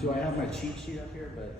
Do I have my cheat sheet up here? But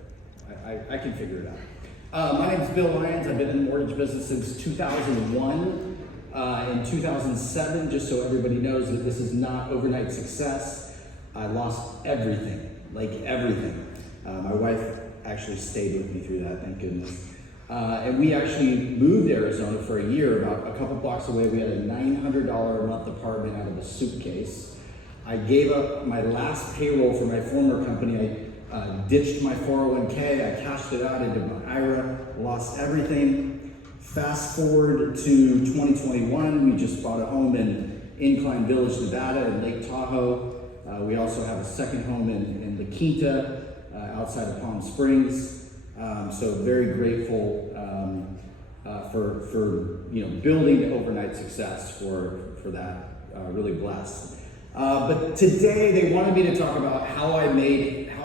I can figure it out. My name is Bill Lyons. I've been in the mortgage business since 2001. In 2007, just so everybody knows that this is not overnight success, I lost everything, like everything. My wife actually stayed with me through that, thank goodness. And we actually moved to Arizona for a year, about a couple blocks away. We had a $900 a month apartment out of a suitcase. I gave up my last payroll for my former company. I ditched my 401k, I cashed it out into my IRA, lost everything. Fast forward to 2021, we just bought a home in Incline Village, Nevada, in Lake Tahoe. We also have a second home in La Quinta, outside of Palm Springs. So very grateful for building overnight success for that. Really blessed. But today they wanted me to talk about how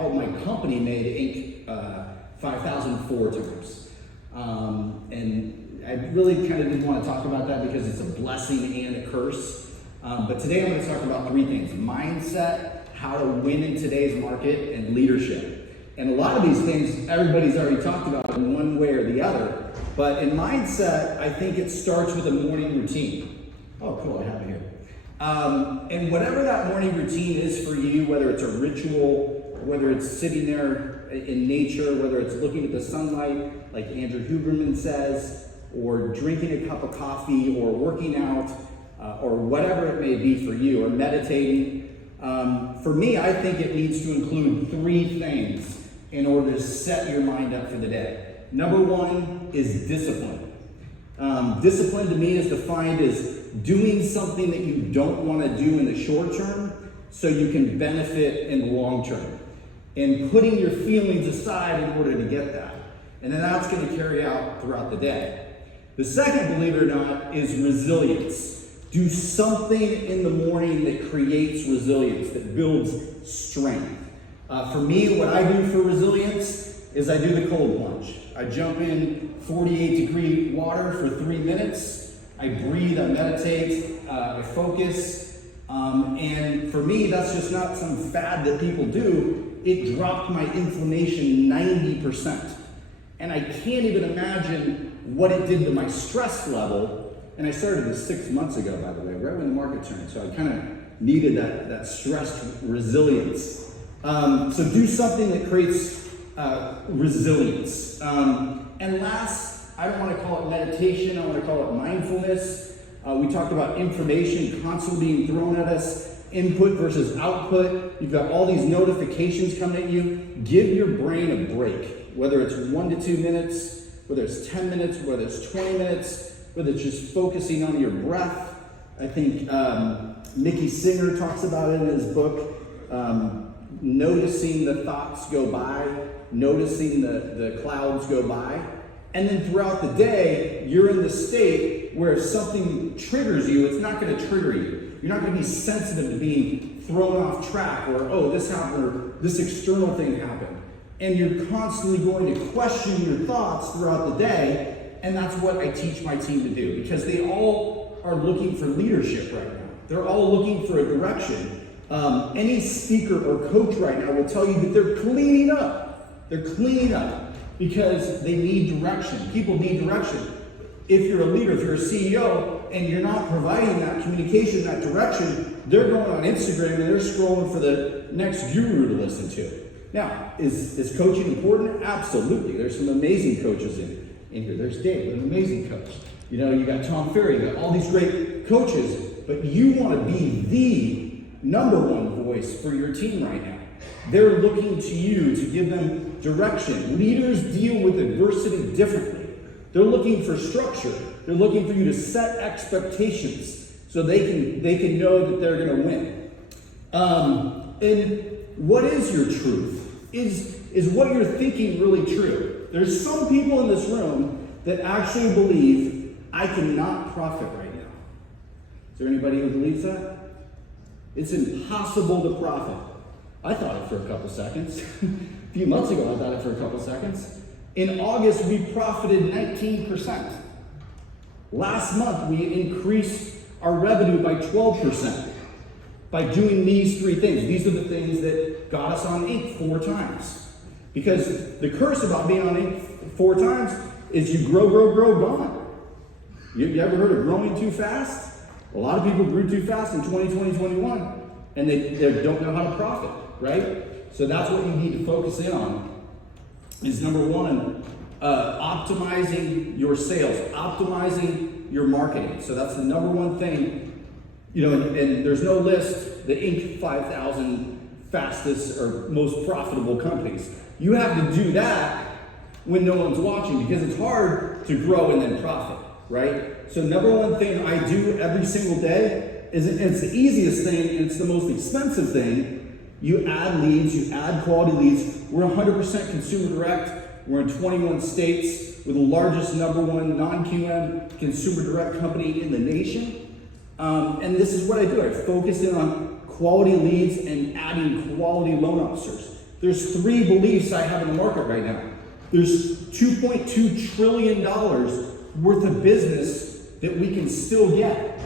my company made Inc. 5,004 times. And I really kind of didn't want to talk about that because it's a blessing and a curse. But today I'm going to talk about three things: mindset, how to win in today's market, and leadership. And a lot of these things everybody's already talked about in one way or the other. But in mindset, I think it starts with a morning routine. Oh, cool, I have it here. And whatever that morning routine is for you, whether it's a ritual, whether it's sitting there in nature, whether it's looking at the sunlight, like Andrew Huberman says, or drinking a cup of coffee, or working out, or whatever it may be for you, or meditating. For me, I think it needs to include three things in order to set your mind up for the day. Number one is discipline. Discipline to me is defined as doing something that you don't want to do in the short term so you can benefit in the long term, and putting your feelings aside in order to get that. And then that's going to carry out throughout the day. The second, believe it or not, is resilience. Do something in the morning that creates resilience, that builds strength. For me, what I do for resilience is I do the cold plunge. I jump in 48-degree water for 3 minutes. I breathe, I meditate, I focus. And for me, that's just not some fad that people do. It dropped my inflammation 90%. And I can't even imagine what it did to my stress level. And I started this 6 months ago, by the way, right when the market turned. So I kind of needed that stress resilience. So do something that creates resilience. And last, I don't want to call it meditation, I want to call it mindfulness. We talked about information constantly being thrown at us, input versus output. You've got all these notifications coming at you. Give your brain a break, whether it's 1 to 2 minutes, whether it's 10 minutes, whether it's 20 minutes, whether it's just focusing on your breath. I think Mickey Singer talks about it in his book, noticing the thoughts go by, noticing the clouds go by. And then throughout the day, you're in the state where if something triggers you, it's not going to trigger you. You're not going to be sensitive to being thrown off track, or, oh, this happened, or this external thing happened. And you're constantly going to question your thoughts throughout the day. And that's what I teach my team to do, because they all are looking for leadership right now. They're all looking for a direction. Any speaker or coach right now will tell you that they're cleaning up. They're cleaning up because they need direction. People need direction. If you're a leader, if you're a CEO, and you're not providing that communication, that direction, they're going on Instagram and they're scrolling for the next guru to listen to. Now, is coaching important? Absolutely. There's some amazing coaches in here. There's Dave, an amazing coach. You got Tom Ferry, you got all these great coaches, but you want to be the number one voice for your team right now. They're looking to you to give them direction. Leaders deal with adversity differently. They're looking for structure. They're looking for you to set expectations so they can know that they're going to win. And what is your truth? Is what you're thinking really true? There's some people in this room that actually believe I cannot profit right now. Is there anybody who believes that? It's impossible to profit. I thought it for a couple seconds. A few months ago, I thought it for a couple seconds. In August, we profited 19%. Last month, we increased our revenue by 12%. by doing these 3 things. These are the things that got us on Inc. 4 times. Because the curse about being on Inc. 4 times is you grow, gone. You ever heard of growing too fast? A lot of people grew too fast in 2020, 21, and they don't know how to profit, right? So that's what you need to focus in on, is number 1, optimizing your sales, optimizing your marketing. So that's the number 1 thing. You know, and there's no list, the Inc. 5,000 fastest or most profitable companies. You have to do that when no one's watching, because it's hard to grow and then profit, right? So number 1 thing I do every single day is, it's the easiest thing and it's the most expensive thing. You add leads, you add quality leads. We're 100% consumer direct. We're in 21 states. We're the largest number 1 non-QM consumer direct company in the nation. And this is what I do. I focus in on quality leads and adding quality loan officers. There's 3 beliefs I have in the market right now. There's $2.2 trillion worth of business that we can still get.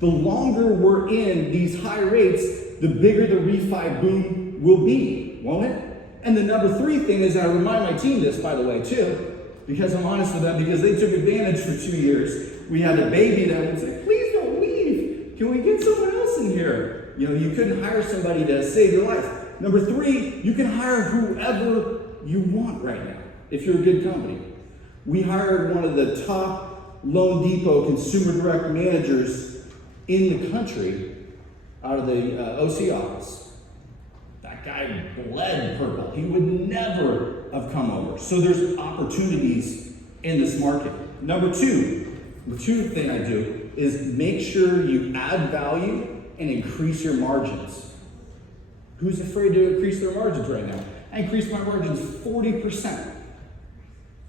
The longer we're in these high rates, the bigger the refi boom will be, won't it? And the number 3 thing is, I remind my team this, by the way, too, because I'm honest with them, because they took advantage for 2 years. We had a baby that would say, please don't leave. Can we get someone else in here? You know, you couldn't hire somebody to save your life. Number 3, you can hire whoever you want right now, if you're a good company. We hired one of the top Loan Depot consumer direct managers in the country out of the OC office. That guy bled purple. He would never have come over. So there's opportunities in this market. Number 2, the 2 thing I do is make sure you add value and increase your margins. Who's afraid to increase their margins right now? I increased my margins 40%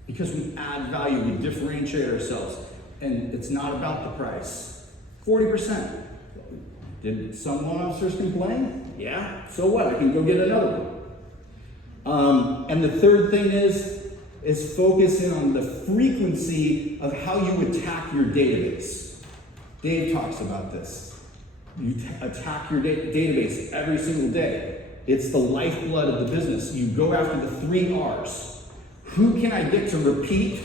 because we add value, we differentiate ourselves, and it's not about the price. 40%. Did some loan officers complain? Yeah, so what? I can go get another one. And the 3rd thing is focus in on the frequency of how you attack your database. Dave talks about this. You attack your database every single day. It's the lifeblood of the business. You go after the 3 R's. Who can I get to repeat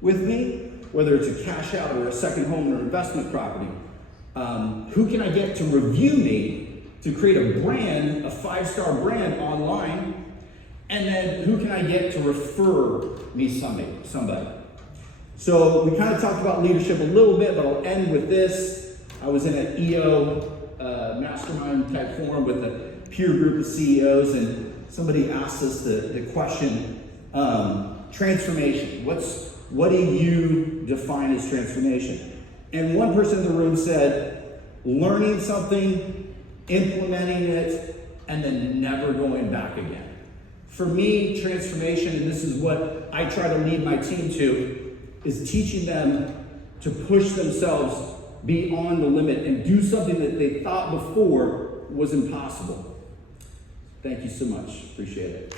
with me? Whether it's a cash out or a second home or investment property. Who can I get to review me to create a brand, a 5-star brand online? And then who can I get to refer me somebody? So we kind of talked about leadership a little bit, but I'll end with this. I was in an EO mastermind type forum with a peer group of CEOs, and somebody asked us the question, transformation. What do you define as transformation? And one person in the room said, learning something, implementing it, and then never going back again. For me, transformation, and this is what I try to lead my team to, is teaching them to push themselves beyond the limit and do something that they thought before was impossible. Thank you so much. Appreciate it.